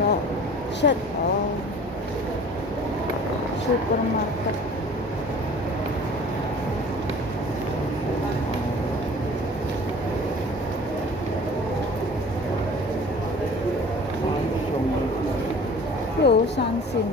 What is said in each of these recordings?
Lo, set, oh, supermarket. Yo, Sansin.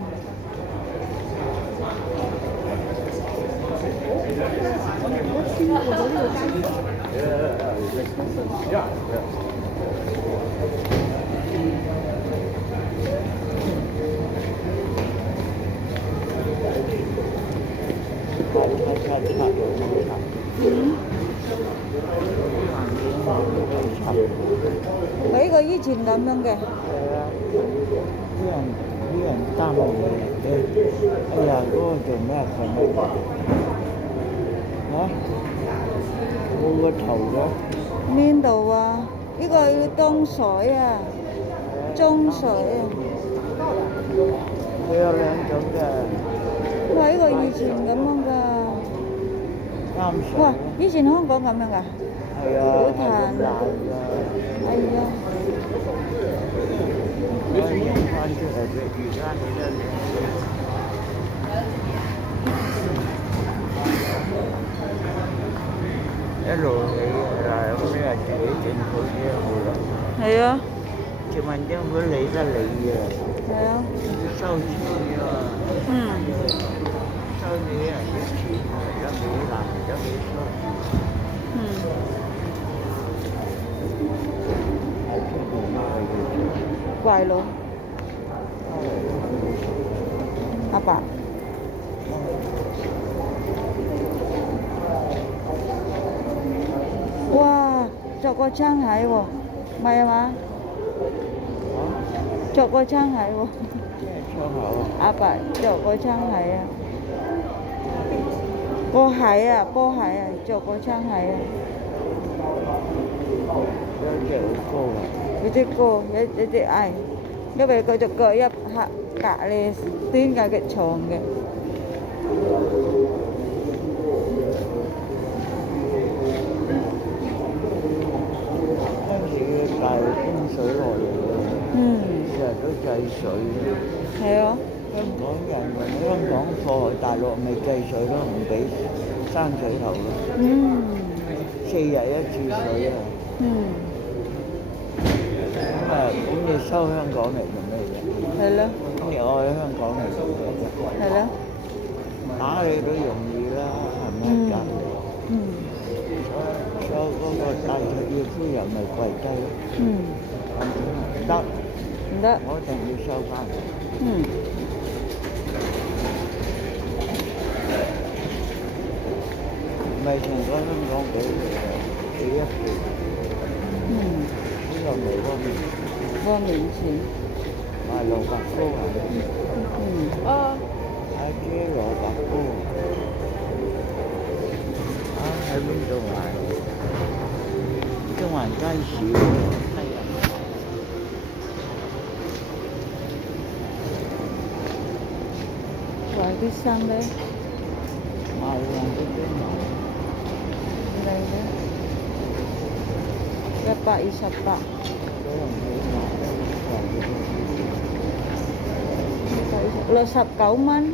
Mấy個以前咁樣嘅。啲人擔嘢嚟嘅，哎呀，嗰個做咩佢咪嚇冇個頭嘅？邊度啊？呢個要凍水啊，中水啊。佢有兩種嘅。哇！呢個以前咁樣㗎。啱水。哇！以前香港咁樣㗎？係啊，好係咁彈。爛㗎。係啊。我影翻出嚟嘅，而家你都靚一路起嗱，咁你話自己政府啲好咯。係啊。殖民政府理得你啊。係啊。要收錢啊嘛。收你啲人啲錢啊，有幾難有幾多。喺出邊都係要做。貴咯。阿爸。哇！作個窗蟹喎，唔係啊嘛？作個窗蟹喎。即係窗口啊！阿爸作個窗蟹啊！個蟹啊，波蟹啊，作個窗蟹啊！有隻好高啊！有隻高，有隻矮，因為佢隻腳一下隔咧端架嘅床嘅。跟住大風水落嚟嘅，成日都制水嘅。係啊。香港人香港貨去大陸未制水都唔俾生水頭咯。4日一次水啊！咁你收香港嚟做咩啫？係咯。咁你愛香港嚟做咩啫？係咯。打你都容易啦，係咪咁？所以嗰個大隻要夫人咪跪低咯。唔得，唔得，我一定要收翻。唔係成個香港俾一半。呢個未個面錢。買蘿蔔糕啊！阿姐蘿蔔糕喺邊度買？中環街市喎，係啊！買啲衫咧，買喎，呢邊買。靚嘅，128。69蚊。